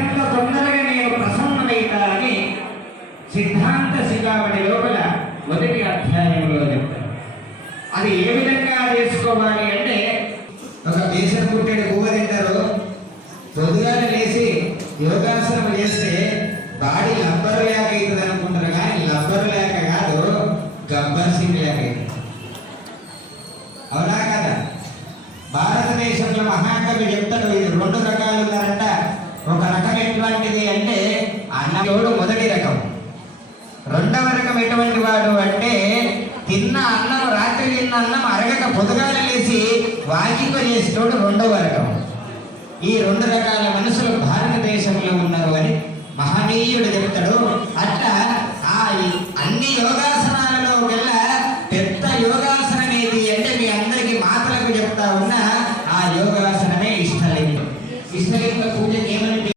ఎంత తొందరగా నేను ప్రసన్నమైతా అని సిద్ధాంత శిఖామణి లోపల మొదటి అధ్యాయంలో చెప్తారు. అది ఏ విధంగా చేసుకోవాలి అంటే, ఒక దేశం పుట్టేడు పువ్వు తింటారు, పొద్దుగానే లేచి యోగాసనం చేస్తే బాడీ లబ్బరు లేక అవుతుంది అనుకుంటారు, కానీ లబ్బరు లేక కాదు, గబ్బర్ సింగ్ లేక అవుతుంది. అవునా కదా? భారతదేశంలో మహాకవి చెప్తాడు, ఇది రెండు రకాలు ఉన్నారంట. ఒక రకం ఎటువంటిది అంటే అన్నోడు మొదటి రకం. రెండవ రకం ఎటువంటి వాడు అంటే తిన్న అన్నం, రాత్రి తిన్న అన్నం అరగక పొద్దుగాల లేచి వాకింగ్ చేసేటోడు రెండవ రకం. ఈ రెండు రకాల మనుషులు భారతదేశంలో ఉన్నారు అని మహనీయుడు